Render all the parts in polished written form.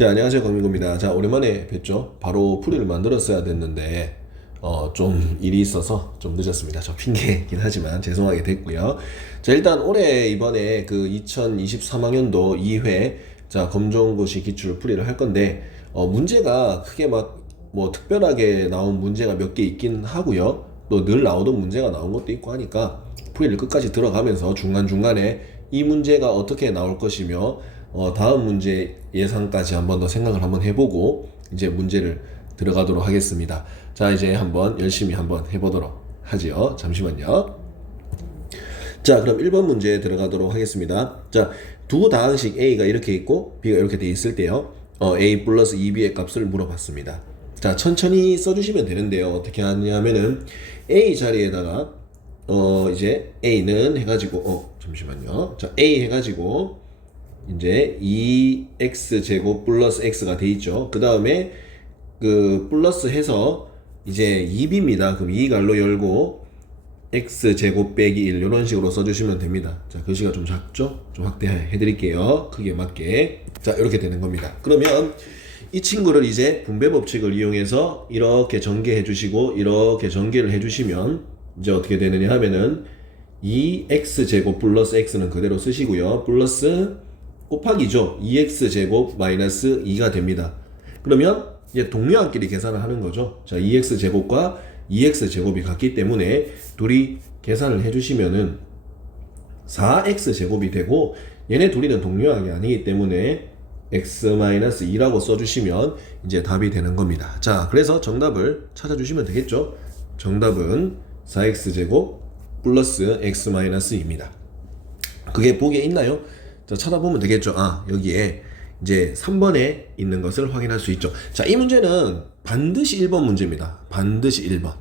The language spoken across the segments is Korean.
자, 안녕하세요. 강민구입니다. 자, 오랜만에 뵀죠. 바로 풀이를 만들었어야 됐는데 좀 일이 있어서 좀 늦었습니다. 저 핑계긴 하지만 죄송하게 됐고요. 자, 일단 올해 이번에 그 2023학년도 2회 자, 검정고시 기출 풀이를 할 건데 문제가 크게 막 뭐 특별하게 나온 문제가 몇 개 있긴 하고요. 또 늘 나오던 문제가 나온 것도 있고 하니까 풀이를 끝까지 들어가면서 중간중간에 이 문제가 어떻게 나올 것이며 다음 문제 예상까지 한번 더 생각을 한번 해보고 이제 문제를 들어가도록 하겠습니다. 자, 이제 한번 열심히 한번 해보도록 하지요. 잠시만요. 자, 그럼 1번 문제 들어가도록 하겠습니다. 자, 두 다항식 A가 이렇게 있고 B가 이렇게 돼 있을 때요. A 플러스 2B의 값을 물어봤습니다. 자, 천천히 써주시면 되는데요. 어떻게 하냐면은 A 자리에다가 이제 A는 해가지고 잠시만요. 자, A 해가지고 이제 2x 제곱 플러스 x가 돼 있죠. 그 다음에 그 플러스 해서 이제 2b입니다. 그럼 2갈로 열고 x 제곱 빼기 1 이런 식으로 써주시면 됩니다. 자, 글씨가 좀 작죠? 좀 확대해 드릴게요. 크기에 맞게. 자, 이렇게 되는 겁니다. 그러면 이 친구를 이제 분배 법칙을 이용해서 이렇게 전개해 주시고 이렇게 전개를 해 주시면 이제 어떻게 되느냐 하면은 2x 제곱 플러스 x는 그대로 쓰시고요. 플러스 곱하기죠. 2x 제곱 마이너스 2가 됩니다. 그러면 이제 동료한끼리 계산을 하는 거죠. 자, 2x 제곱과 2x 제곱이 같기 때문에 둘이 계산을 해주시면은 4x 제곱이 되고 얘네 둘이는 동료항이 아니기 때문에 x-2라고 써주시면 이제 답이 되는 겁니다. 자, 그래서 정답을 찾아주시면 되겠죠. 정답은 4x 제곱 플러스 x-2입니다. 그게 보기에 있나요? 자, 찾아보면 되겠죠. 아, 여기에 이제 3번에 있는 것을 확인할 수 있죠. 자, 이 문제는 반드시 1번 문제입니다. 반드시 1번.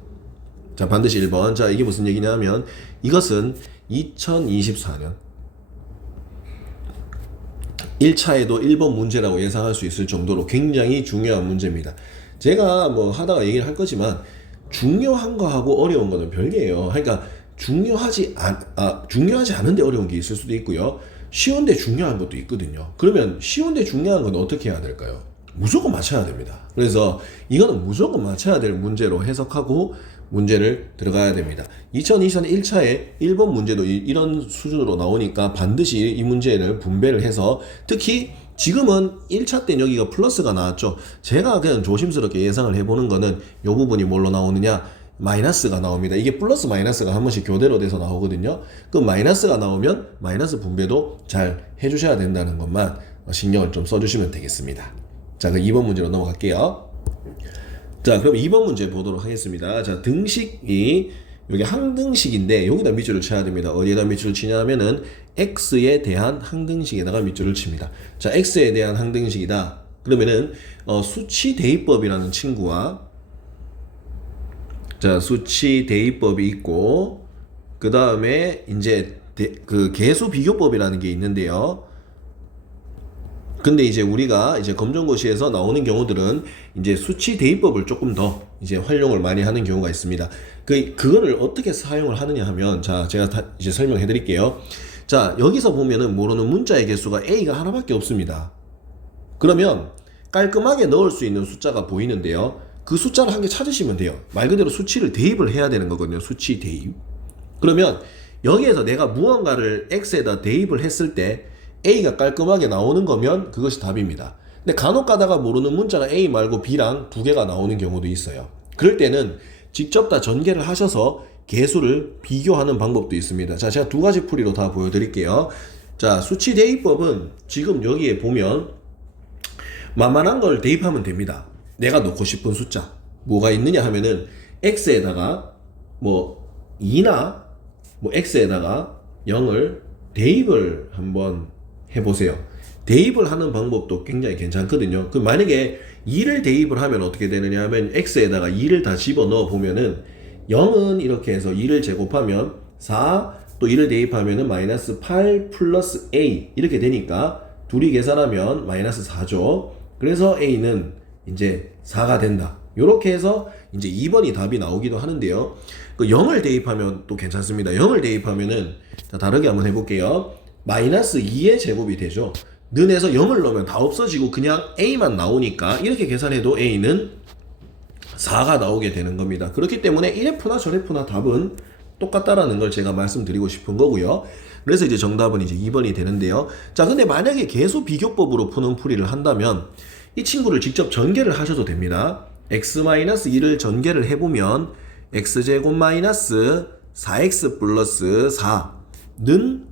자, 반드시 1번. 자, 이게 무슨 얘기냐면 이것은 2024년 1차에도 1번 문제라고 예상할 수 있을 정도로 굉장히 중요한 문제입니다. 제가 뭐 하다가 얘기를 할 거지만 중요한 거하고 어려운 거는 별개예요. 그러니까 중요하지 않은데 어려운 게 있을 수도 있고요. 쉬운데 중요한 것도 있거든요. 그러면 쉬운데 중요한 건 어떻게 해야 될까요? 무조건 맞춰야 됩니다. 그래서 이거는 무조건 맞춰야 될 문제로 해석하고 문제를 들어가야 됩니다. 2024년 1차에 1번 문제도 이런 수준으로 나오니까 반드시 이 문제를 분배를 해서 특히 지금은 1차 때 여기가 플러스가 나왔죠. 제가 그냥 조심스럽게 예상을 해보는 거는 이 부분이 뭘로 나오느냐? 마이너스가 나옵니다. 이게 플러스 마이너스가 한 번씩 교대로 돼서 나오거든요. 그 마이너스가 나오면 마이너스 분배도 잘 해주셔야 된다는 것만 신경을 좀 써주시면 되겠습니다. 자, 그럼 2번 문제로 넘어갈게요. 자, 그럼 2번 문제 보도록 하겠습니다. 자, 등식이 여기 항등식인데 여기다 밑줄을 쳐야 됩니다. 어디에다 밑줄을 치냐면은 x에 대한 항등식에다가 밑줄을 칩니다. 자, x에 대한 항등식이다. 그러면은 수치 대입법이라는 친구와 자, 수치 대입법이 있고 그 다음에 이제 그 계수 비교법이라는 게 있는데요. 근데 이제 우리가 이제 검정고시에서 나오는 경우들은 이제 수치 대입법을 조금 더 이제 활용을 많이 하는 경우가 있습니다. 그거를 어떻게 사용을 하느냐 하면 자, 제가 이제 설명해 드릴게요. 자, 여기서 보면은 모르는 문자의 개수가 A가 하나밖에 없습니다. 그러면 깔끔하게 넣을 수 있는 숫자가 보이는데요. 그 숫자를 한 개 찾으시면 돼요. 말 그대로 수치를 대입을 해야 되는 거거든요. 수치 대입. 그러면 여기에서 내가 무언가를 X에다 대입을 했을 때 A가 깔끔하게 나오는 거면 그것이 답입니다. 근데 간혹 가다가 모르는 문자가 A 말고 B랑 두 개가 나오는 경우도 있어요. 그럴 때는 직접 다 전개를 하셔서 개수를 비교하는 방법도 있습니다. 자, 제가 두 가지 풀이로 다 보여드릴게요. 자, 수치 대입법은 지금 여기에 보면 만만한 걸 대입하면 됩니다. 내가 넣고 싶은 숫자 뭐가 있느냐 하면은 X에다가 뭐 2나 뭐 X에다가 0을 대입을 한번 해보세요. 대입을 하는 방법도 굉장히 괜찮거든요. 그 만약에 2를 대입을 하면 어떻게 되느냐 하면 x에다가 2를 다 집어넣어 보면은 0은 이렇게 해서 2를 제곱하면 4, 또 2를 대입하면은 마이너스 8 플러스 a 이렇게 되니까 둘이 계산하면 마이너스 4죠. 그래서 a는 이제 4가 된다. 이렇게 해서 이제 2번이 답이 나오기도 하는데요. 그 0을 대입하면 또 괜찮습니다. 0을 대입하면은 자, 다르게 한번 해볼게요. 마이너스 2의 제곱이 되죠. 는에서 0을 넣으면 다 없어지고 그냥 A만 나오니까 이렇게 계산해도 A는 4가 나오게 되는 겁니다. 그렇기 때문에 1F나 저F나 답은 똑같다라는 걸 제가 말씀드리고 싶은 거고요. 그래서 이제 정답은 이제 2번이 되는데요. 자, 근데 만약에 계수 비교법으로 푸는 풀이를 한다면 이 친구를 직접 전개를 하셔도 됩니다. x-1을 전개를 해보면 x제곱 마이너스 4x 플러스 4는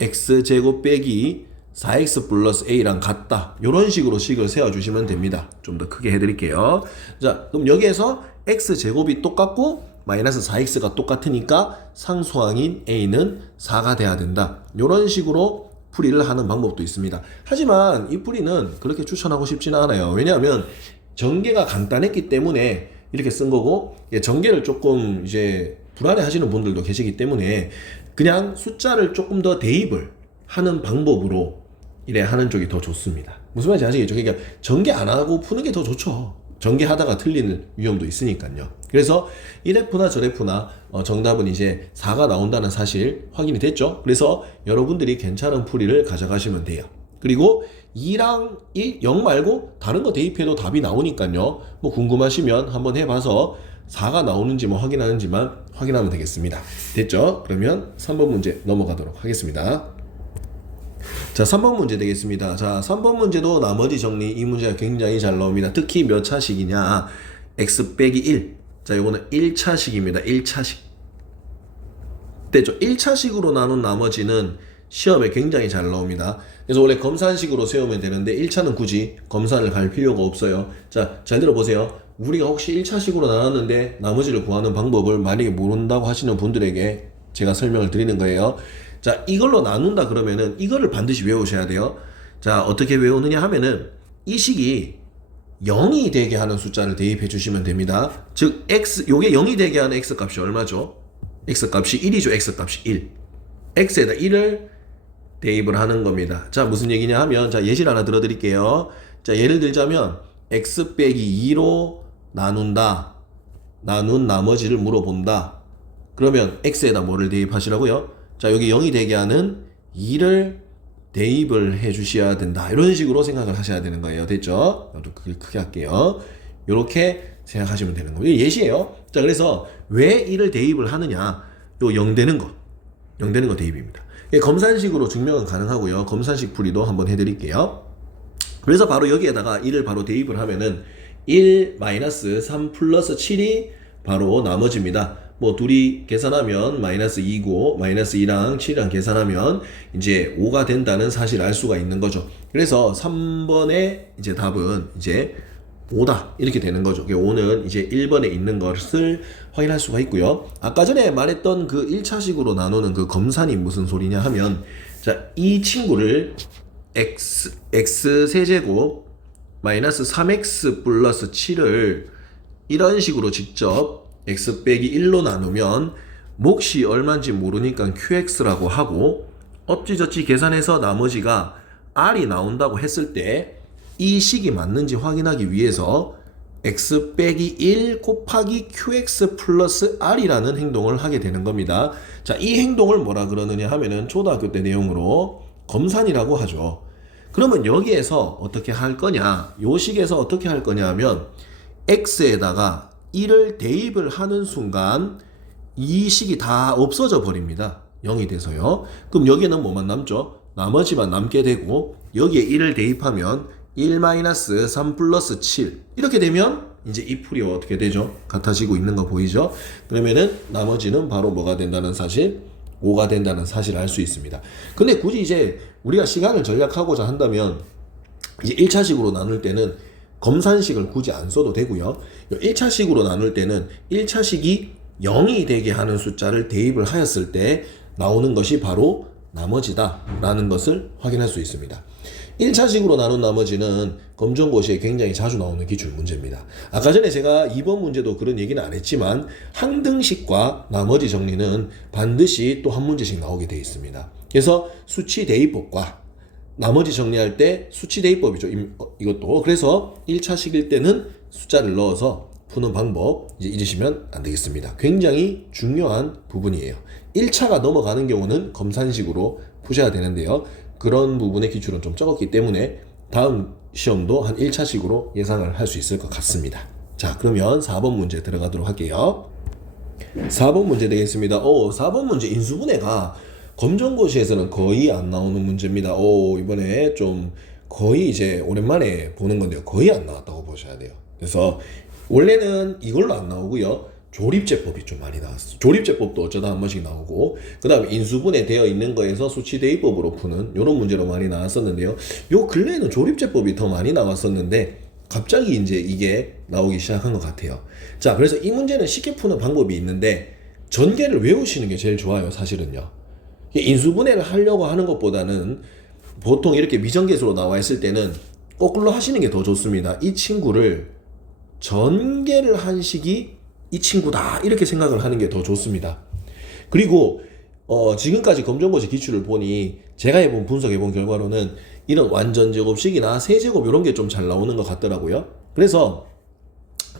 x제곱 빼기 4x 플러스 a랑 같다. 이런 식으로 식을 세워주시면 됩니다. 좀 더 크게 해드릴게요. 자, 그럼 여기에서 x제곱이 똑같고 마이너스 4x가 똑같으니까 상수항인 a는 4가 돼야 된다. 이런 식으로 풀이를 하는 방법도 있습니다. 하지만 이 풀이는 그렇게 추천하고 싶지는 않아요. 왜냐하면 전개가 간단했기 때문에 이렇게 쓴 거고, 전개를 조금 이제 불안해 하시는 분들도 계시기 때문에 그냥 숫자를 조금 더 대입을 하는 방법으로 이래 하는 쪽이 더 좋습니다. 무슨 말인지 아시겠죠? 그러니까 전개 안 하고 푸는 게 더 좋죠. 전개하다가 틀리는 위험도 있으니까요. 그래서 1F나 저F나 정답은 이제 4가 나온다는 사실 확인이 됐죠. 그래서 여러분들이 괜찮은 풀이를 가져가시면 돼요. 그리고 2랑 0 말고 다른 거 대입해도 답이 나오니까요. 뭐 궁금하시면 한번 해봐서 4가 나오는지 뭐 확인하는지만 확인하면 되겠습니다. 됐죠? 그러면 3번 문제 넘어가도록 하겠습니다. 자, 3번 문제 되겠습니다. 자, 3번 문제도 나머지 정리, 이 문제가 굉장히 잘 나옵니다. 특히 몇 차식이냐? x 빼기 1. 자, 요거는 1차식입니다. 1차식. 됐죠? 1차식으로 나눈 나머지는 시험에 굉장히 잘 나옵니다. 그래서 원래 검산식으로 세우면 되는데 1차는 굳이 검산을 갈 필요가 없어요. 자, 잘 들어보세요. 우리가 혹시 1차식으로 나눴는데 나머지를 구하는 방법을 만약에 모른다고 하시는 분들에게 제가 설명을 드리는 거예요. 자, 이걸로 나눈다 그러면은 이거를 반드시 외우셔야 돼요. 자, 어떻게 외우느냐 하면은 이 식이 0이 되게 하는 숫자를 대입해 주시면 됩니다. 즉 x, 요게 0이 되게 하는 x 값이 얼마죠? x 값이 1이죠. x 값이 1. x에다 1을 대입을 하는 겁니다. 자, 무슨 얘기냐 하면, 자, 예시를 하나 들어드릴게요. 자, 예를 들자면 x 빼기 2로 나눈다. 나눈 나머지를 물어본다. 그러면 x에다 뭐를 대입하시라고요? 자, 여기 0이 되게 하는 2를 대입을 해 주셔야 된다. 이런 식으로 생각을 하셔야 되는 거예요. 됐죠? 나도 크게 할게요. 이렇게 생각하시면 되는 거예요. 예시예요. 자, 그래서 왜 1을 대입을 하느냐? 요 0 되는 거. 0 되는 거 대입입니다. 검산식으로 증명은 가능하고요. 검산식 풀이도 한번 해드릴게요. 그래서 바로 여기에다가 1을 바로 대입을 하면은 1-3 플러스 7이 바로 나머지입니다. 뭐 둘이 계산하면 마이너스 2고 마이너스 2랑 7이랑 계산하면 이제 5가 된다는 사실을 알 수가 있는 거죠. 그래서 3번의 이제 답은 이제 5다 이렇게 되는 거죠. 5는 이제 1번에 있는 것을 확인할 수가 있고요. 아까 전에 말했던 그 1차식으로 나누는 그 검산이 무슨 소리냐 하면, 자, 이 친구를 x 세제곱 마이너스 3x 플러스 7을 이런 식으로 직접 x 빼기 1로 나누면 몫이 얼마인지 모르니까 qx라고 하고, 어찌저찌 계산해서 나머지가 r이 나온다고 했을 때 이 식이 맞는지 확인하기 위해서 x 빼기 1 곱하기 qx 플러스 r이라는 행동을 하게 되는 겁니다. 자, 이 행동을 뭐라 그러느냐 하면은 초등학교 때 내용으로 검산이라고 하죠. 그러면 여기에서 어떻게 할 거냐, 요 식에서 어떻게 할 거냐 하면 x에다가 1을 대입을 하는 순간 이 식이 다 없어져 버립니다. 0이 돼서요. 그럼 여기는 뭐만 남죠? 나머지만 남게 되고, 여기에 1을 대입하면 1-3 플러스 7 이렇게 되면 이제 이 풀이 어떻게 되죠? 같아지고 있는 거 보이죠? 그러면은 나머지는 바로 뭐가 된다는 사실? 5가 된다는 사실을 알 수 있습니다. 근데 굳이 이제 우리가 시간을 절약하고자 한다면 이제 1차식으로 나눌 때는 검산식을 굳이 안 써도 되고요. 1차식으로 나눌 때는 1차식이 0이 되게 하는 숫자를 대입을 하였을 때 나오는 것이 바로 나머지다 라는 것을 확인할 수 있습니다. 1차식으로 나눈 나머지는 검정고시에 굉장히 자주 나오는 기출문제입니다. 아까 전에 제가 2번 문제도 그런 얘기는 안 했지만 항등식과 나머지 정리는 반드시 또 한 문제씩 나오게 되어 있습니다. 그래서 수치 대입법과 나머지 정리할 때 수치 대입법이죠. 이것도. 그래서 1차식일 때는 숫자를 넣어서 푸는 방법 이제 잊으시면 안 되겠습니다. 굉장히 중요한 부분이에요. 1차가 넘어가는 경우는 검산식으로 푸셔야 되는데요. 그런 부분의 기출은 좀 적었기 때문에 다음 시험도 한 1차식으로 예상을 할 수 있을 것 같습니다. 자, 그러면 4번 문제 들어가도록 할게요. 4번 문제 되겠습니다. 4번 문제 인수분해가 검정고시에서는 거의 안 나오는 문제입니다. 이번에 좀 거의 이제 오랜만에 보는 건데요. 거의 안 나왔다고 보셔야 돼요. 그래서 원래는 이걸로 안 나오고요. 조립제법이 좀 많이 나왔어. 조립제법도 어쩌다 한 번씩 나오고, 그 다음에 인수분해 되어 있는 거에서 수치대입법으로 푸는 이런 문제로 많이 나왔었는데요. 요 근래에는 조립제법이 더 많이 나왔었는데 갑자기 이제 이게 나오기 시작한 것 같아요. 자, 그래서 이 문제는 쉽게 푸는 방법이 있는데 전개를 외우시는 게 제일 좋아요, 사실은요. 인수분해를 하려고 하는 것보다는 보통 이렇게 미정계수로 나와 있을 때는 거꾸로 하시는 게 더 좋습니다. 이 친구를 전개를 한 식이 이 친구다 이렇게 생각을 하는 게 더 좋습니다. 그리고 지금까지 검정고시 기출을 보니 제가 분석해본 결과로는 이런 완전제곱식이나 세제곱 이런 게 좀 잘 나오는 것 같더라고요. 그래서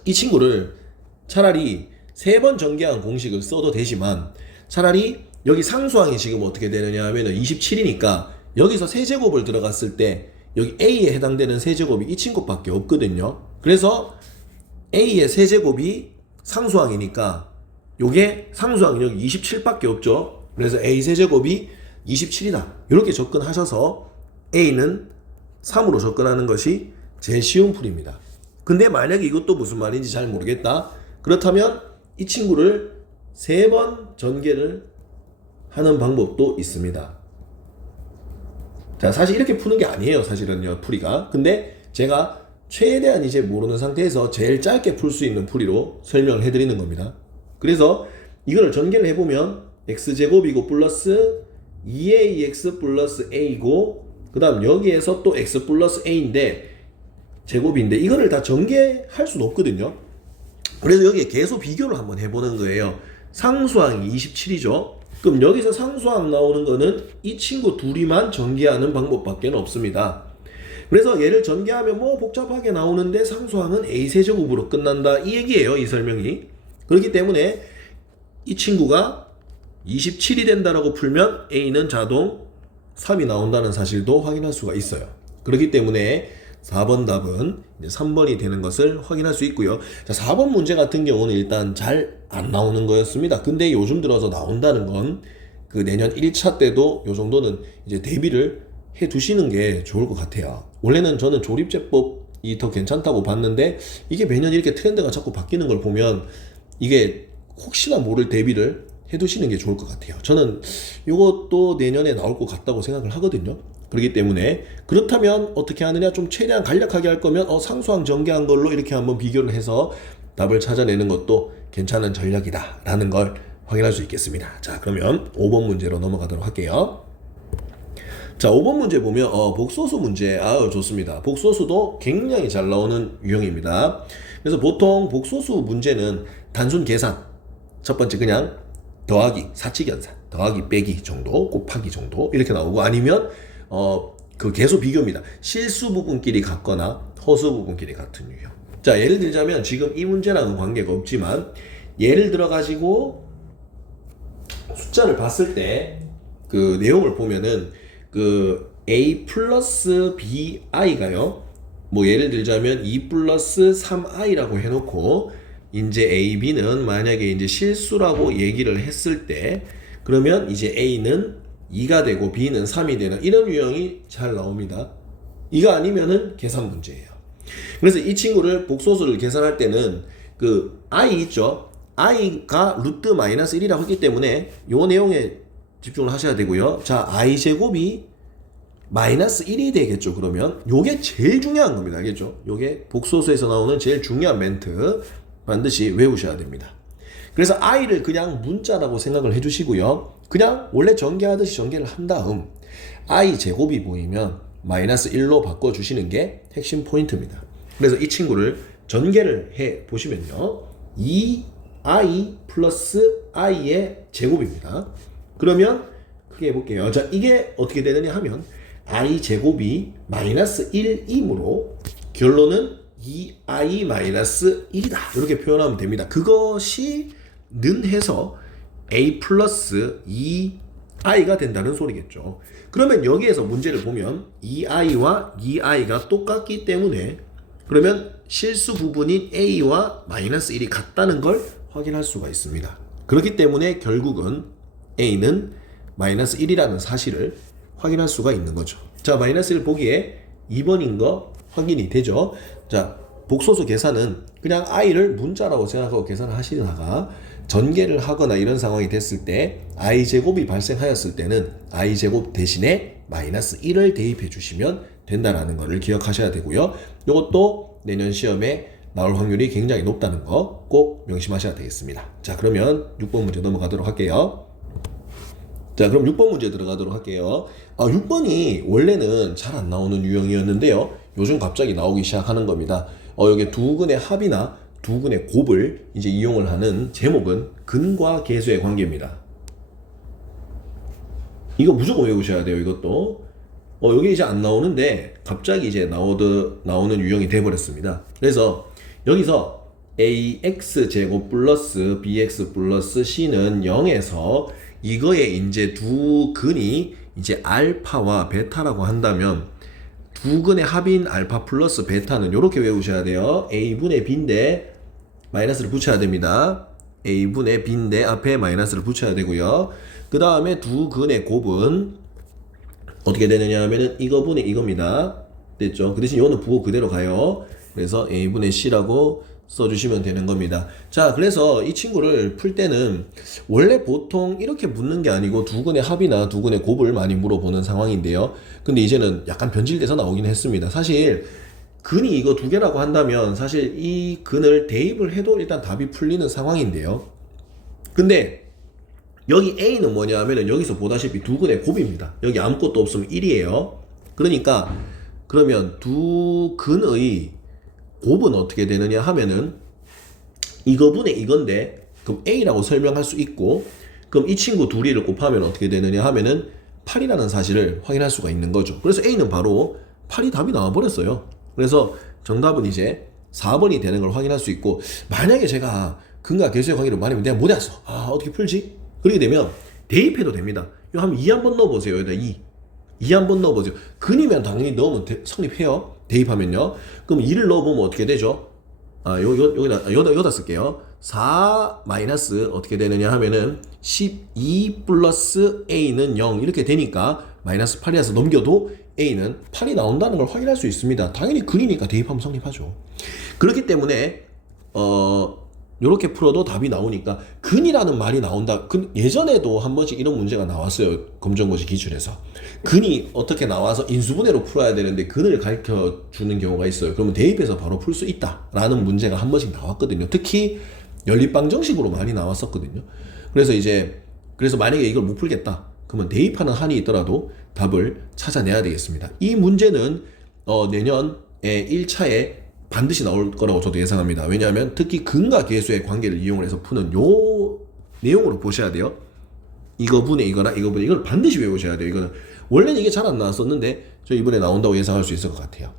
이 친구를 차라리 3번 전개한 공식을 써도 되지만 차라리 여기 상수항이 지금 어떻게 되느냐 하면은 27이니까 여기서 세제곱을 들어갔을 때 여기 A에 해당되는 세제곱이 이 친구밖에 없거든요. 그래서 A의 세제곱이 상수항이니까 요게 상수항이 여기 27밖에 없죠. 그래서 A 세제곱이 27이다. 이렇게 접근하셔서 A는 3으로 접근하는 것이 제일 쉬운 풀입니다. 근데 만약에 이것도 무슨 말인지 잘 모르겠다. 그렇다면 이 친구를 3번 전개를 하는 방법도 있습니다. 자, 사실 이렇게 푸는 게 아니에요, 사실은요, 풀이가. 근데 제가 최대한 이제 모르는 상태에서 제일 짧게 풀 수 있는 풀이로 설명을 해드리는 겁니다. 그래서 이걸 전개를 해보면 x제곱이고 플러스 2ax 플러스 a고 그 다음 여기에서 또 x 플러스 a인데 제곱인데 이거를 다 전개할 수는 없거든요. 그래서 여기에 계속 비교를 한번 해보는 거예요. 상수항이 27이죠. 그럼 여기서 상수항 나오는 거는 이 친구 둘이만 전개하는 방법밖에 없습니다. 그래서 얘를 전개하면 뭐 복잡하게 나오는데 상수항은 a세제곱으로 끝난다 이 얘기예요, 이 설명이. 그렇기 때문에 이 친구가 27이 된다라고 풀면 a는 자동 3이 나온다는 사실도 확인할 수가 있어요. 그렇기 때문에 4번 답은 이제 3번이 되는 것을 확인할 수 있고요. 자, 4번 문제 같은 경우는 일단 잘 안 나오는 거였습니다. 근데 요즘 들어서 나온다는 건 그 내년 1차 때도 요 정도는 이제 대비를 해 두시는 게 좋을 것 같아요. 원래는 저는 조립제법이 더 괜찮다고 봤는데 이게 매년 이렇게 트렌드가 자꾸 바뀌는 걸 보면 이게 혹시나 모를 대비를 해 두시는 게 좋을 것 같아요. 저는 이것도 내년에 나올 것 같다고 생각을 하거든요. 그렇기 때문에 그렇다면 어떻게 하느냐, 좀 최대한 간략하게 할 거면 상수항 전개한 걸로 이렇게 한번 비교를 해서 답을 찾아내는 것도 괜찮은 전략이다 라는 걸 확인할 수 있겠습니다. 자, 그러면 5번 문제로 넘어가도록 할게요. 자, 5번 문제 보면 복소수 문제 좋습니다. 복소수도 굉장히 잘 나오는 유형입니다. 그래서 보통 복소수 문제는 단순 계산, 첫 번째 그냥 더하기, 사칙연산, 더하기 빼기 정도, 곱하기 정도 이렇게 나오고, 아니면 그 계수 비교입니다. 실수 부분끼리 같거나 허수 부분끼리 같은 유형. 자, 예를 들자면 지금 이 문제랑은 관계가 없지만 예를 들어 가지고 숫자를 봤을 때 그 내용을 보면은 그 a 플러스 bi가요, 뭐 예를 들자면 2 플러스 3i라고 해놓고 이제 a, b는 만약에 이제 실수라고 얘기를 했을 때 그러면 이제 a는 2가 되고 b는 3이 되는 이런 유형이 잘 나옵니다. 이거 아니면은 계산 문제예요. 그래서 이 친구를 복소수를 계산할 때는 그 i 있죠. i가 루트 마이너스 1이라고 했기 때문에 요 내용에 집중을 하셔야 되고요. 자, i 제곱이 마이너스 1이 되겠죠. 그러면 요게 제일 중요한 겁니다. 알겠죠? 요게 복소수에서 나오는 제일 중요한 멘트 반드시 외우셔야 됩니다. 그래서 i를 그냥 문자라고 생각을 해주시고요. 그냥 원래 전개하듯이 전개를 한 다음 i 제곱이 보이면 마이너스 1로 바꿔주시는 게 핵심 포인트입니다. 그래서 이 친구를 전개를 해 보시면요, 2i 플러스 i의 제곱입니다. 그러면 크게 해볼게요. 자, 이게 어떻게 되느냐 하면 i 제곱이 마이너스 1이므로 결론은 2i 마이너스 1이다 이렇게 표현하면 됩니다. 그것이 는 해서 a 플러스 2 i가 된다는 소리겠죠. 그러면 여기에서 문제를 보면 이 i와 이 i가 똑같기 때문에 그러면 실수 부분인 a와 마이너스 1이 같다는 걸 확인할 수가 있습니다. 그렇기 때문에 결국은 a는 마이너스 1이라는 사실을 확인할 수가 있는 거죠. 자, 마이너스 1 보기에 2번인 거 확인이 되죠. 자, 복소수 계산은 그냥 i를 문자라고 생각하고 계산을 하시다가 전개를 하거나 이런 상황이 됐을 때 i제곱이 발생하였을 때는 i제곱 대신에 마이너스 1을 대입해 주시면 된다는 것을 기억하셔야 되고요. 이것도 내년 시험에 나올 확률이 굉장히 높다는 거 꼭 명심하셔야 되겠습니다. 자, 그러면 6번 문제 넘어가도록 할게요. 자, 그럼 6번 문제 들어가도록 할게요. 6번이 원래는 잘 안 나오는 유형이었는데요. 요즘 갑자기 나오기 시작하는 겁니다. 여기 두 근의 합이나 두 근의 곱을 이제 이용을 하는 제목은 근과 계수의 관계입니다. 이거 무조건 외우셔야 돼요, 이것도. 여기 이제 안 나오는데 갑자기 이제 나오는 유형이 돼버렸습니다. 그래서 여기서 ax 제곱 플러스 bx 플러스 c는 0에서 이거의 이제 두 근이 이제 알파와 베타라고 한다면 두 근의 합인 알파 플러스 베타는 이렇게 외우셔야 돼요. a분의 b인데 마이너스를 붙여야 됩니다. a분의 b인데 앞에 마이너스를 붙여야 되고요. 그 다음에 두 근의 곱은 어떻게 되느냐 하면은 이거분의 이겁니다. 됐죠? 그 대신 이거는 부호 그대로 가요. 그래서 a분의 c라고 써주시면 되는 겁니다. 자, 그래서 이 친구를 풀 때는 원래 보통 이렇게 묻는 게 아니고 두 근의 합이나 두 근의 곱을 많이 물어보는 상황인데요. 근데 이제는 약간 변질돼서 나오긴 했습니다. 사실 근이 이거 두 개라고 한다면 사실 이 근을 대입을 해도 일단 답이 풀리는 상황인데요. 근데 여기 a는 뭐냐 하면은 여기서 보다시피 두 근의 곱입니다. 여기 아무것도 없으면 1이에요. 그러니까 그러면 두 근의 곱은 어떻게 되느냐 하면은 이거분의 이건데 그럼 a라고 설명할 수 있고 그럼 이 친구 둘이를 곱하면 어떻게 되느냐 하면은 8이라는 사실을 확인할 수가 있는 거죠. 그래서 a는 바로 8이 답이 나와버렸어요. 그래서 정답은 이제 4번이 되는 걸 확인할 수 있고 만약에 제가 근과 계수의 관계를 말하면 내가 못 왔어. 어떻게 풀지? 그렇게 되면 대입해도 됩니다. 요 한번 2 한번 넣어보세요. 여기다 2 한번 넣어보세요. 근이면 당연히 넣으면 성립해요. 대입하면요. 그럼 2를 넣어보면 어떻게 되죠? 여기다 쓸게요. 4 마이너스 어떻게 되느냐 하면은 12 플러스 a는 0 이렇게 되니까 마이너스 8이라서 넘겨도 a는 8이 나온다는 걸 확인할 수 있습니다. 당연히 근이니까 대입하면 성립하죠. 그렇기 때문에 이렇게 풀어도 답이 나오니까 근이라는 말이 나온다. 예전에도 한 번씩 이런 문제가 나왔어요. 검정고시 기출에서. 근이 어떻게 나와서 인수분해로 풀어야 되는데 근을 가르쳐 주는 경우가 있어요. 그러면 대입해서 바로 풀 수 있다라는 문제가 한 번씩 나왔거든요. 특히 연립방정식으로 많이 나왔었거든요. 그래서 만약에 이걸 못 풀겠다. 그러면 대입하는 한이 있더라도 답을 찾아내야 되겠습니다. 이 문제는 내년에 1차에 반드시 나올 거라고 저도 예상합니다. 왜냐하면 특히 근과 계수의 관계를 이용을 해서 푸는 요 내용으로 보셔야 돼요. 이거분의 이거나 이거분의 이걸 반드시 외우셔야 돼요. 이거는 원래는 이게 잘 안 나왔었는데 저 이번에 나온다고 예상할 수 있을 것 같아요.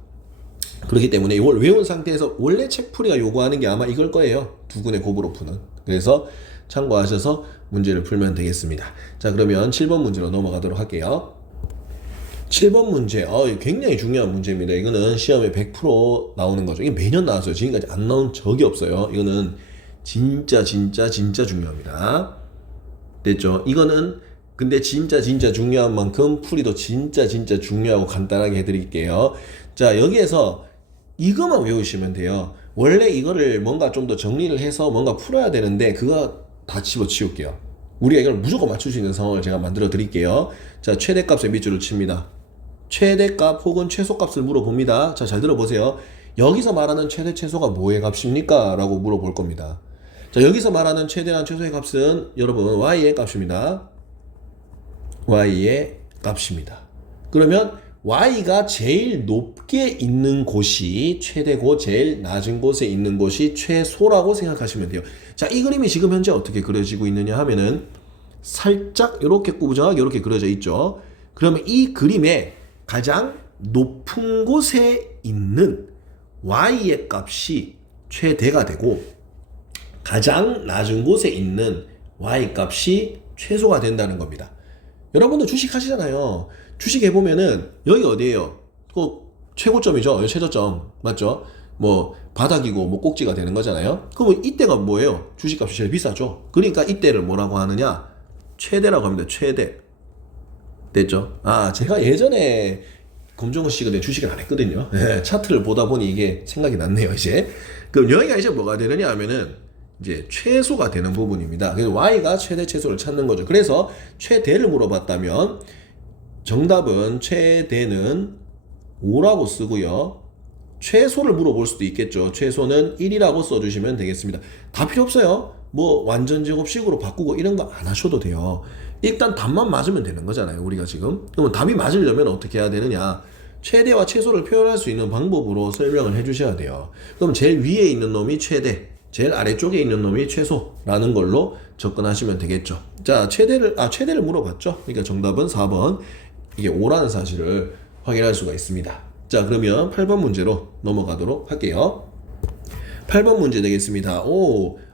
그렇기 때문에 이걸 외운 상태에서 원래 책풀이가 요구하는 게 아마 이걸 거예요. 두 근의 곱으로 푸는. 그래서 참고하셔서 문제를 풀면 되겠습니다. 자, 그러면 7번 문제로 넘어가도록 할게요. 7번 문제, 굉장히 중요한 문제입니다. 이거는 시험에 100% 나오는 거죠. 이게 매년 나왔어요. 지금까지 안 나온 적이 없어요. 이거는 진짜 중요합니다. 됐죠? 이거는 근데 진짜 중요한 만큼 풀이도 진짜 중요하고 간단하게 해드릴게요. 자, 여기에서 이거만 외우시면 돼요. 원래 이거를 뭔가 좀 더 정리를 해서 뭔가 풀어야 되는데 그거 다 집어치울게요. 우리가 이걸 무조건 맞출 수 있는 상황을 제가 만들어 드릴게요. 자, 최대값의 밑줄을 칩니다. 최대값 혹은 최소값을 물어봅니다. 자, 잘 들어보세요. 여기서 말하는 최대 최소가 뭐의 값입니까? 라고 물어볼 겁니다. 자, 여기서 말하는 최대한 최소의 값은 여러분 y의 값입니다. y의 값입니다. 그러면 y가 제일 높게 있는 곳이 최대고 제일 낮은 곳에 있는 곳이 최소라고 생각하시면 돼요. 자, 이 그림이 지금 현재 어떻게 그려지고 있느냐 하면은 살짝 이렇게 꾸부정하게 이렇게 그려져 있죠. 그러면 이 그림에 가장 높은 곳에 있는 y의 값이 최대가 되고 가장 낮은 곳에 있는 y 값이 최소가 된다는 겁니다. 여러분도 주식 하시잖아요. 주식 해보면은 여기 어디예요? 꼭 최고점이죠. 여기 최저점 맞죠? 뭐 바닥이고 뭐 꼭지가 되는 거잖아요. 그러면 이때가 뭐예요? 주식값이 제일 비싸죠. 그러니까 이때를 뭐라고 하느냐? 최대라고 합니다. 최대. 됐죠? 제가 예전에 검정호 씨가 내 주식을 안 했거든요. 네, 차트를 보다 보니 이게 생각이 났네요, 이제. 그럼 여기가 이제 뭐가 되느냐 하면은 이제 최소가 되는 부분입니다. 그래서 Y가 최대 최소를 찾는 거죠. 그래서 최대를 물어봤다면 정답은 최대는 5라고 쓰고요. 최소를 물어볼 수도 있겠죠. 최소는 1이라고 써주시면 되겠습니다. 다 필요 없어요. 뭐 완전 제곱식으로 바꾸고 이런 거 안 하셔도 돼요. 일단 답만 맞으면 되는 거잖아요. 우리가 지금. 그러면 답이 맞으려면 어떻게 해야 되느냐. 최대와 최소를 표현할 수 있는 방법으로 설명을 해주셔야 돼요. 그럼 제일 위에 있는 놈이 최대, 제일 아래쪽에 있는 놈이 최소라는 걸로 접근하시면 되겠죠. 자, 최대를 물어봤죠. 그러니까 정답은 4번. 이게 5라는 사실을 확인할 수가 있습니다. 자, 그러면 8번 문제로 넘어가도록 할게요. 8번 문제 되겠습니다.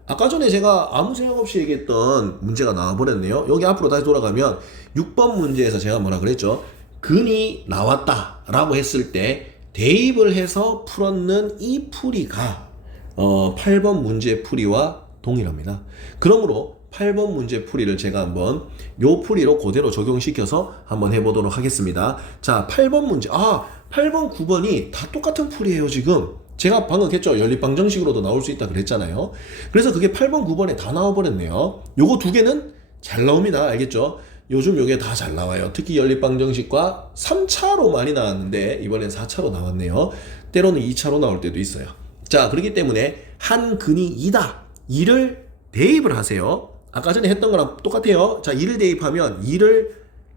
아까 전에 제가 아무 생각 없이 얘기했던 문제가 나와버렸네요. 여기 앞으로 다시 돌아가면 6번 문제에서 제가 뭐라 그랬죠? 근이 나왔다 라고 했을 때 대입을 해서 풀었는 이 풀이가 8번 문제 풀이와 동일합니다. 그러므로 8번 문제 풀이를 제가 한번 요 풀이로 그대로 적용시켜서 한번 해보도록 하겠습니다. 자, 8번 문제. 8번, 9번이 다 똑같은 풀이에요, 지금. 제가 방금 했죠. 연립방정식으로도 나올 수 있다 그랬잖아요. 그래서 그게 8번, 9번에 다 나와버렸네요. 요거 두 개는 잘 나옵니다. 알겠죠? 요즘 요게 다 잘 나와요. 특히 연립방정식과 3차로 많이 나왔는데 이번엔 4차로 나왔네요. 때로는 2차로 나올 때도 있어요. 자, 그렇기 때문에 한 근이 2다. 2를 대입을 하세요. 아까 전에 했던 거랑 똑같아요. 자, 2를 대입하면 2를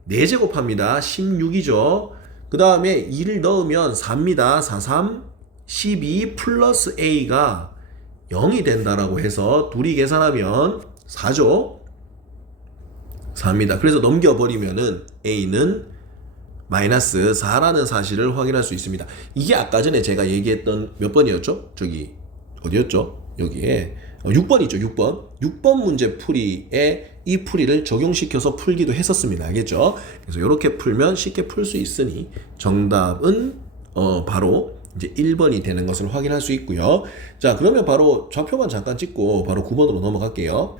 4제곱합니다. 16이죠. 그 다음에 2를 넣으면 4입니다. 4, 3, 12 플러스 A가 0이 된다라고 해서 둘이 계산하면 4죠. 4입니다. 그래서 넘겨버리면은 A는 마이너스 4라는 사실을 확인할 수 있습니다. 이게 아까 전에 제가 얘기했던 몇 번이었죠? 저기 어디였죠? 여기에 6번이죠. 6번 문제 풀이에 이 풀이를 적용시켜서 풀기도 했었습니다. 알겠죠? 그래서 이렇게 풀면 쉽게 풀 수 있으니 정답은 바로 이제 1번이 되는 것을 확인할 수 있고요. 자, 그러면 바로 좌표만 잠깐 찍고 바로 9번으로 넘어갈게요.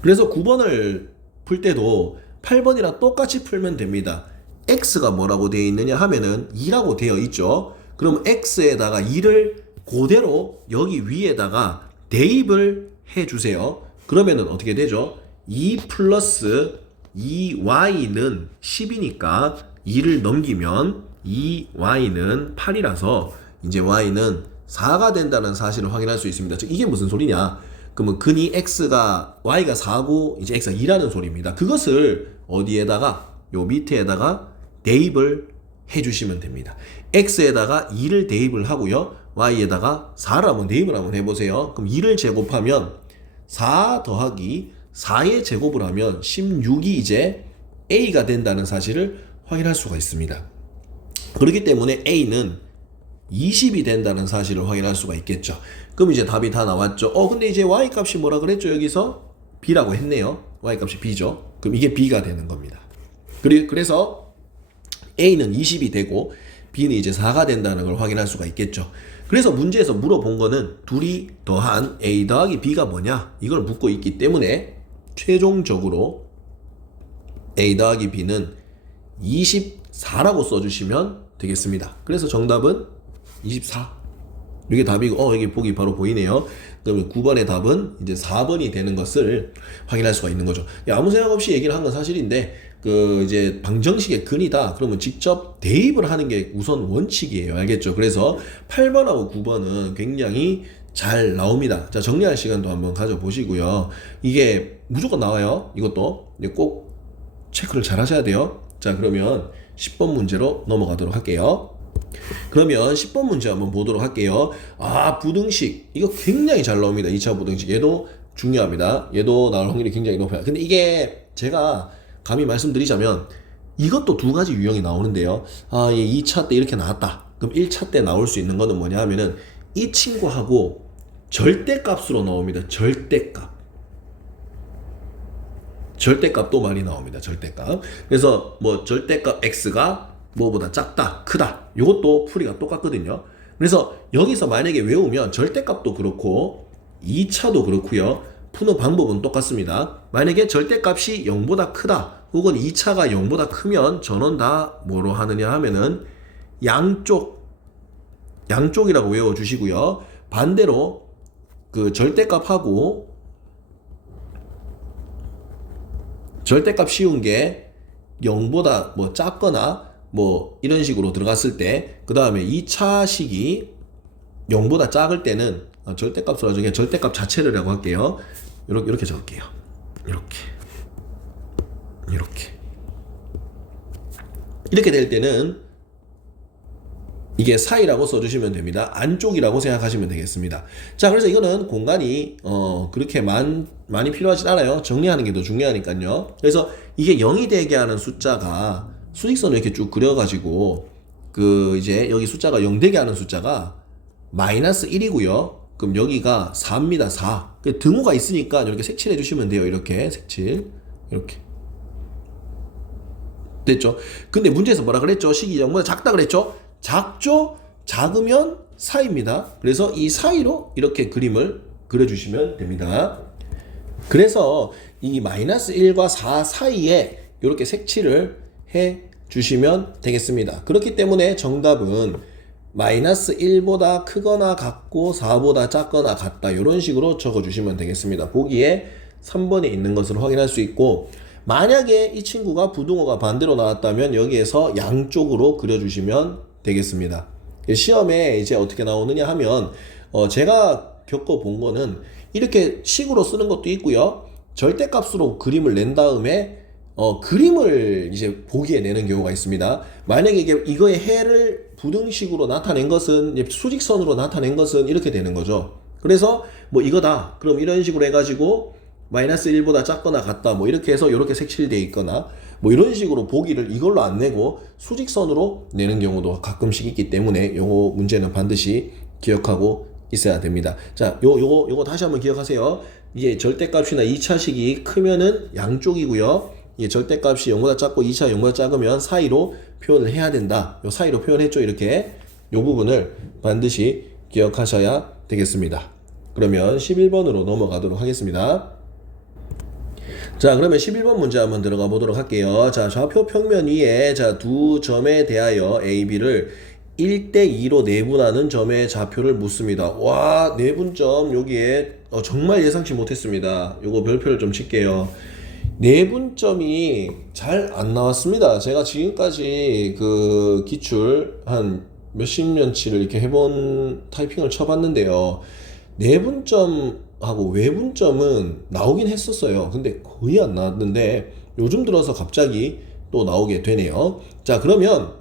그래서 9번을 풀 때도 8번이랑 똑같이 풀면 됩니다. x가 뭐라고 되어 있느냐 하면은 2라고 되어 있죠. 그럼 x에다가 2를 그대로 여기 위에다가 대입을 해주세요. 그러면은 어떻게 되죠? 2 플러스 2y는 10이니까 2를 넘기면 2y는 8이라서 이제 y는 4가 된다는 사실을 확인할 수 있습니다. 즉 이게 무슨 소리냐? 그러면 근이 y가 4고 이제 x가 2라는 소리입니다. 그것을 어디에다가 요 밑에다가 대입을 해주시면 됩니다. x에다가 2를 대입을 하고요. y에다가 4를 한번 대입을 한번 해보세요. 그럼 2를 제곱하면 4 더하기 4의 제곱을 하면 16이 이제 a가 된다는 사실을 확인할 수가 있습니다. 그렇기 때문에 a는 20이 된다는 사실을 확인할 수가 있겠죠. 그럼 이제 답이 다 나왔죠. 근데 이제 y 값이 뭐라 그랬죠? 여기서 b라고 했네요. y 값이 b죠. 그럼 이게 b가 되는 겁니다. 그래서 a는 20이 되고 b는 이제 4가 된다는 걸 확인할 수가 있겠죠. 그래서 문제에서 물어본 거는 둘이 더한 a 더하기 b가 뭐냐? 이걸 묻고 있기 때문에 최종적으로 a 더하기 b는 24라고 써주시면 되겠습니다. 그래서 정답은 24. 이게 답이고, 여기 보기 바로 보이네요. 그러면 9번의 답은 이제 4번이 되는 것을 확인할 수가 있는 거죠. 아무 생각 없이 얘기를 한 건 사실인데, 이제 방정식의 근이다. 그러면 직접 대입을 하는 게 우선 원칙이에요. 알겠죠? 그래서 8번하고 9번은 굉장히 잘 나옵니다. 자, 정리할 시간도 한번 가져보시고요. 이게 무조건 나와요. 이것도 꼭 체크를 잘 하셔야 돼요. 자, 그러면 10번 문제로 넘어가도록 할게요. 그러면 10번 문제 한번 보도록 할게요. 부등식. 이거 굉장히 잘 나옵니다. 2차 부등식. 얘도 중요합니다. 얘도 나올 확률이 굉장히 높아요. 근데 이게 제가 감히 말씀드리자면 이것도 두 가지 유형이 나오는데요. 얘 2차 때 이렇게 나왔다. 그럼 1차 때 나올 수 있는 거는 뭐냐 하면은 이 절대값으로 나옵니다. 절대값. 절대값도 많이 나옵니다. 절대값. 그래서 뭐 절대값 x가 뭐보다 작다, 크다. 이것도 풀이가 똑같거든요. 그래서 여기서 만약에 외우면 절대값도 그렇고 2차도 그렇고요. 푸는 방법은 똑같습니다. 만약에 절대값이 0보다 크다 혹은 2차가 0보다 크면 전원 다 뭐로 하느냐 하면은 양쪽이라고 외워주시고요. 반대로 그 절대값하고 절대값 쉬운 게 0보다 뭐 작거나 뭐 이런 식으로 들어갔을 때 그 다음에 2차식이 0보다 작을 때는 절대값으로 하죠. 그냥 절대값 자체를라고 할게요. 이렇게 적을게요. 이렇게 될 때는 이게 사이라고 써주시면 됩니다. 안쪽이라고 생각하시면 되겠습니다. 자, 그래서 이거는 공간이 그렇게 많이 필요하진 않아요. 정리하는 게 더 중요하니까요. 그래서 이게 0이 되게 하는 숫자가 수직선을 이렇게 쭉 그려가지고 그 이제 여기 숫자가 0 되게 하는 숫자가 마이너스 1이고요. 그럼 여기가 4입니다. 4. 등호가 있으니까 이렇게 색칠해 주시면 돼요. 이렇게 색칠. 이렇게. 됐죠? 근데 문제에서 뭐라 그랬죠? 식이 0보다 작다 그랬죠? 작죠? 작으면 사이입니다. 그래서 이 사이로 이렇게 그림을 그려주시면 됩니다. 그래서 이 마이너스 1과 4 사이에 이렇게 색칠을 해 주시면 되겠습니다. 그렇기 때문에 정답은 마이너스 1보다 크거나 같고 4보다 작거나 같다 이런 식으로 적어주시면 되겠습니다. 보기에 3번에 있는 것을 확인할 수 있고 만약에 이 친구가 부등호가 반대로 나왔다면 여기에서 양쪽으로 그려주시면 되겠습니다. 시험에 이제 어떻게 나오느냐 하면 제가 겪어본 거는 이렇게 식으로 쓰는 것도 있고요. 절대값으로 그림을 낸 다음에 그림을 이제 보기에 내는 경우가 있습니다. 만약에 이거의 해를 부등식으로 나타낸 것은 수직선으로 나타낸 것은 이렇게 되는 거죠. 그래서 뭐 이거다. 그럼 이런 식으로 해가지고 마이너스 1보다 작거나 같다. 뭐 이렇게 해서 이렇게 색칠되어 있거나 뭐 이런 식으로 보기를 이걸로 안 내고 수직선으로 내는 경우도 가끔씩 있기 때문에 요거 문제는 반드시 기억하고 있어야 됩니다. 자, 요거 다시 한번 기억하세요. 이게 절대값이나 2차식이 크면은 양쪽이고요. 이게 절대값이 0보다 작고 2차 0보다 작으면 사이로 표현을 해야 된다. 요 사이로 표현했죠. 이렇게 요 부분을 반드시 기억하셔야 되겠습니다. 그러면 11번으로 넘어가도록 하겠습니다. 자, 그러면 11번 문제 한번 들어가 보도록 할게요. 자, 좌표 평면 위에 자, 두 점에 대하여 A, B를 1대2로 내분하는 점의 좌표를 묻습니다. 와, 내분점 여기에 정말 예상치 못했습니다. 요거 별표를 좀 칠게요. 내분점이 잘 안 나왔습니다. 제가 지금까지 그 기출 한 몇십 년치를 이렇게 해본 타이핑을 쳐봤는데요. 내분점하고 외분점은 나오긴 했었어요. 근데 거의 안 나왔는데 요즘 들어서 갑자기 또 나오게 되네요. 자, 그러면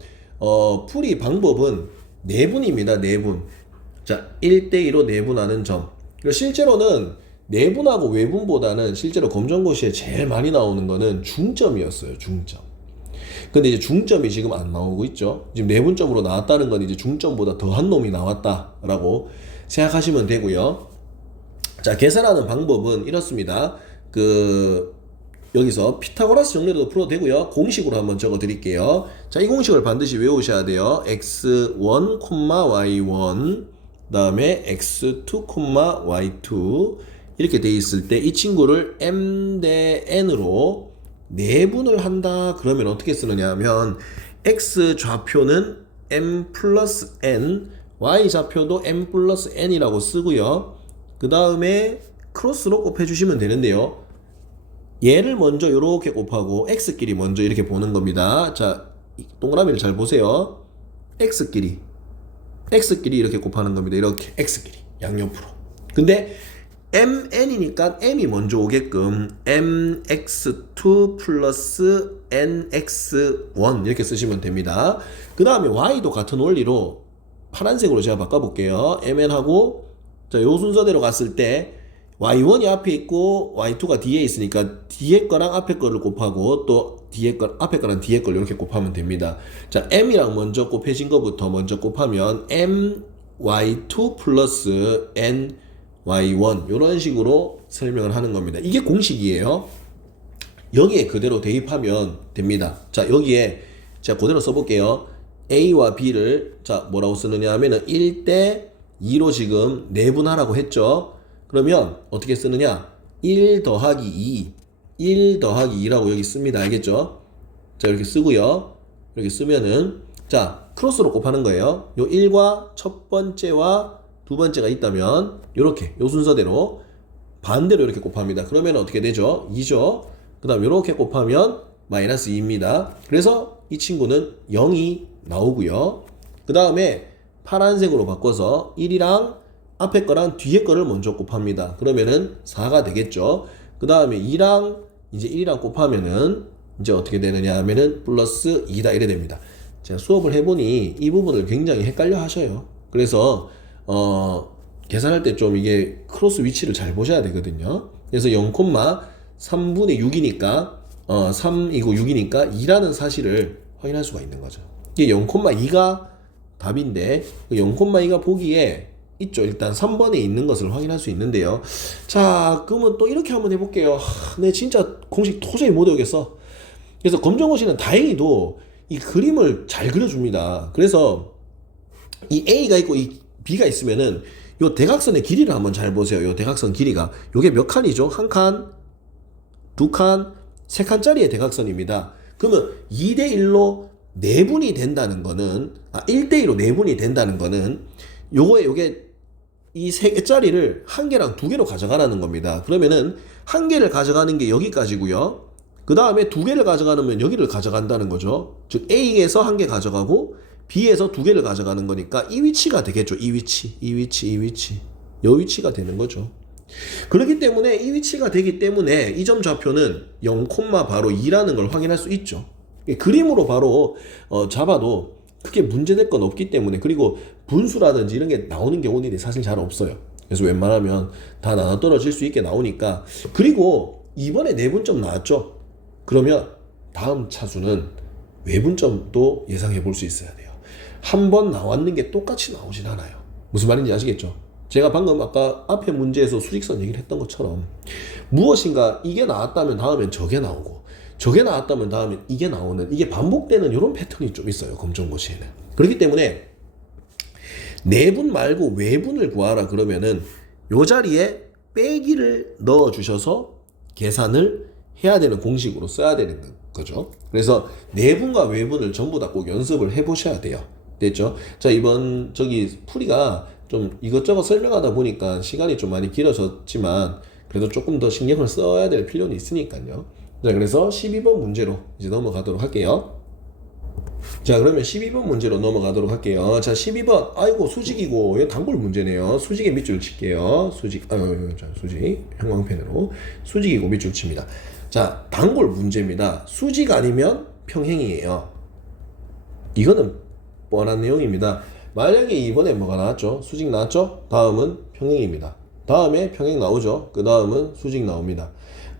풀이 방법은 내분입니다. 내분. 자, 1대2로 내분하는 점. 실제로는 내분하고 외분보다는 실제로 검정고시에 제일 많이 나오는 거는 중점이었어요. 중점. 근데 이제 중점이 지금 안 나오고 있죠. 지금 내분점으로 나왔다는 건 이제 중점보다 더한 놈이 나왔다라고 생각하시면 되고요. 자, 계산하는 방법은 이렇습니다. 여기서 피타고라스 정리도 풀어도 되고요. 공식으로 한번 적어 드릴게요. 자, 이 공식을 반드시 외우셔야 돼요. x1, y1 그다음에 x2, y2 이렇게 돼 있을 때 이 친구를 m 대 n으로 내분을 한다. 그러면 어떻게 쓰느냐 하면 x 좌표는 m 플러스 n, y 좌표도 m 플러스 n이라고 쓰고요. 그 다음에 크로스로 곱해주시면 되는데요. 얘를 먼저 이렇게 곱하고 x끼리 먼저 이렇게 보는 겁니다. 자, 동그라미를 잘 보세요. x끼리 이렇게 곱하는 겁니다. 이렇게 x끼리 양옆으로. 근데 mn이니까 m이 먼저 오게끔 mx2 플러스 nx1 이렇게 쓰시면 됩니다. 그 다음에 y도 같은 원리로 파란색으로 제가 바꿔볼게요. mn하고 자, 요 순서대로 갔을 때 y1이 앞에 있고 y2가 뒤에 있으니까 뒤에 거랑 앞에 거를 곱하고 또 앞에 거랑 뒤에 걸 이렇게 곱하면 됩니다. 자, m이랑 먼저 곱해진 거부터 먼저 곱하면 m y2 플러스 n y1 이런 식으로 설명을 하는 겁니다. 이게 공식이에요. 여기에 그대로 대입하면 됩니다. 자, 여기에 제가 그대로 써볼게요. A와 B를 자 뭐라고 쓰느냐 하면은 1대 2로 지금 내분하라고 했죠. 그러면 어떻게 쓰느냐? 1 더하기 2, 1 더하기 2라고 여기 씁니다. 알겠죠? 자, 이렇게 쓰고요. 이렇게 쓰면은 자, 크로스로 곱하는 거예요. 요 1과 첫 번째와 두 번째가 있다면 요렇게 요 순서대로 반대로 이렇게 곱합니다. 그러면 어떻게 되죠? 2죠. 그 다음 이렇게 곱하면 마이너스 2입니다. 그래서 이 친구는 0이 나오고요. 그 다음에 파란색으로 바꿔서 1이랑 앞에 거랑 뒤에 거를 먼저 곱합니다. 그러면은 4가 되겠죠. 그 다음에 2랑 이제 1이랑 곱하면은 이제 어떻게 되느냐 하면은 플러스 2다 이래 됩니다. 제가 수업을 해보니 이 부분을 굉장히 헷갈려 하셔요. 그래서 계산할 때 좀 이게 크로스 위치를 잘 보셔야 되거든요. 그래서 0,3분의 6이니까 3이고 6이니까 2라는 사실을 확인할 수가 있는 거죠. 이게 0,2가 답인데 0,2가 보기에 있죠. 일단 3번에 있는 것을 확인할 수 있는데요. 자, 그러면 또 이렇게 한번 해볼게요. 네, 진짜 공식 도저히 못 외우겠어. 그래서 검정고시는 다행히도 이 그림을 잘 그려줍니다. 그래서 이 A가 있고 이 B가 있으면은 요 대각선의 길이를 한번 잘 보세요. 요 대각선 길이가 요게 몇 칸이죠? 한 칸, 두 칸, 세 칸짜리의 대각선입니다. 그러면 2대1로 내분이 된다는 거는 1대2로 내분이 된다는 거는 요게 이 세 개짜리를 한 개랑 두 개로 가져가라는 겁니다. 그러면은 한 개를 가져가는 게 여기까지고요. 그 다음에 두 개를 가져가면 여기를 가져간다는 거죠. 즉 A에서 한 개 가져가고 B에서 두 개를 가져가는 거니까 이 위치가 되겠죠. 이 위치. 이 위치가 되는 거죠. 그렇기 때문에 이 위치가 되기 때문에 이 점 좌표는 0, 바로 2라는 걸 확인할 수 있죠. 그림으로 바로 잡아도 크게 문제될 건 없기 때문에, 그리고 분수라든지 이런 게 나오는 경우들이 사실 잘 없어요. 그래서 웬만하면 다 나눠 떨어질 수 있게 나오니까. 그리고 이번에 내분점 나왔죠. 그러면 다음 차수는 외분점도 예상해 볼 수 있어야 돼요. 한 번 나왔는 게 똑같이 나오진 않아요. 무슨 말인지 아시겠죠? 제가 방금 아까 앞에 문제에서 수직선 얘기를 했던 것처럼 무엇인가 이게 나왔다면 다음엔 저게 나오고 저게 나왔다면 다음엔 이게 나오는, 이게 반복되는 이런 패턴이 좀 있어요. 검정고시에는. 그렇기 때문에 내분 말고 외분을 구하라 그러면은 요 자리에 빼기를 넣어 주셔서 계산을 해야 되는 공식으로 써야 되는 거죠. 그래서 내분과 외분을 전부 다 꼭 연습을 해 보셔야 돼요. 됐죠? 자, 이번 풀이가 좀 이것저것 설명하다 보니까 시간이 좀 많이 길어졌지만 그래도 조금 더 신경을 써야 될 필요는 있으니까요. 자, 그래서 12번 문제로 이제 넘어가도록 할게요. 자, 그러면 12번 문제로 넘어가도록 할게요. 자, 12번. 아이고, 수직이고, 이거 단골 문제네요. 수직에 밑줄 칠게요. 수직, 형광펜으로. 수직이고 밑줄 칩니다. 자, 단골 문제입니다. 수직 아니면 평행이에요. 이거는 뻔한 내용입니다. 만약에 이번에 뭐가 나왔죠? 수직 나왔죠? 다음은 평행입니다. 다음에 평행 나오죠? 그 다음은 수직 나옵니다.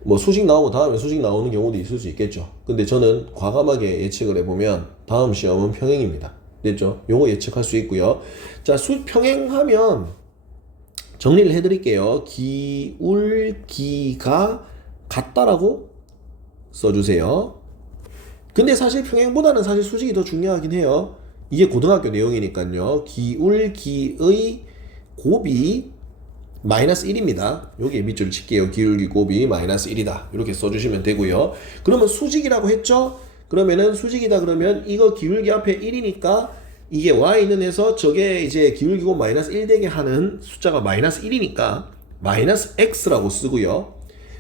뭐 수직 나오고 다음에 수직 나오는 경우도 있을 수 있겠죠. 근데 저는 과감하게 예측을 해보면 다음 시험은 평행입니다. 됐죠? 요거 예측할 수 있고요. 자, 평행하면 정리를 해드릴게요. 기울기가 같다라고 써주세요. 근데 사실 평행보다는 사실 수직이 더 중요하긴 해요. 이게 고등학교 내용이니까요. 기울기의 곱이 마이너스 1입니다. 여기에 밑줄 칠게요. 기울기 곱이 마이너스 1이다. 이렇게 써주시면 되고요. 그러면 수직이라고 했죠? 그러면은 수직이다 그러면 이거 기울기 앞에 1이니까 이게 y는 해서 저게 이제 기울기 곱 마이너스 1 되게 하는 숫자가 마이너스 1이니까 마이너스 x라고 쓰고요.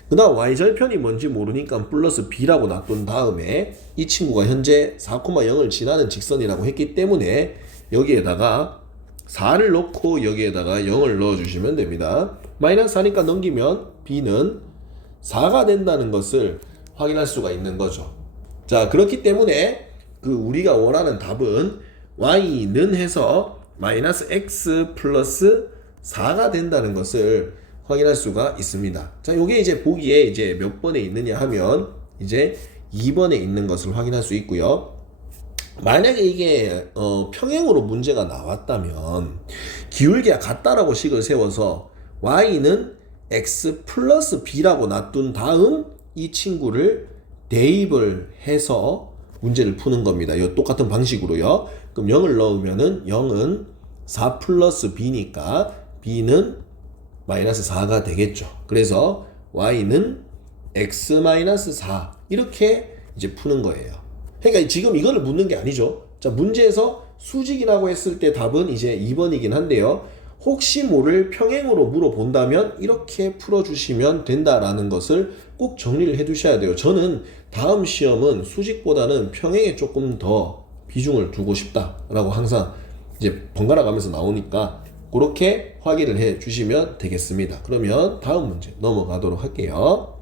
그 다음 y절편이 뭔지 모르니까 플러스 b라고 놔둔 다음에 이 친구가 현재 4,0을 지나는 직선이라고 했기 때문에 여기에다가 4를 넣고 여기에다가 0을 넣어주시면 됩니다. 마이너스 4니까 넘기면 b는 4가 된다는 것을 확인할 수가 있는 거죠. 자, 그렇기 때문에 우리가 원하는 답은 y는 해서 마이너스 x 플러스 4가 된다는 것을 확인할 수가 있습니다. 자, 요게 이제 보기에 이제 몇 번에 있느냐 하면 이제 2번에 있는 것을 확인할 수 있고요. 만약에 이게 평행으로 문제가 나왔다면 기울기가 같다라고 식을 세워서 y는 x 플러스 b라고 놔둔 다음 이 친구를 대입을 해서 문제를 푸는 겁니다. 이 똑같은 방식으로요. 그럼 0을 넣으면은 0은 4 플러스 b니까 b는 마이너스 4가 되겠죠. 그래서 y는 x 마이너스 4 이렇게 이제 푸는 거예요. 그러니까 지금 이거를 묻는 게 아니죠. 자, 문제에서 수직이라고 했을 때 답은 이제 2번이긴 한데요. 혹시 모를 평행으로 물어본다면 이렇게 풀어주시면 된다라는 것을 꼭 정리를 해 두셔야 돼요. 저는 다음 시험은 수직보다는 평행에 조금 더 비중을 두고 싶다라고 항상 이제 번갈아 가면서 나오니까 그렇게 확인을 해 주시면 되겠습니다. 그러면 다음 문제 넘어가도록 할게요.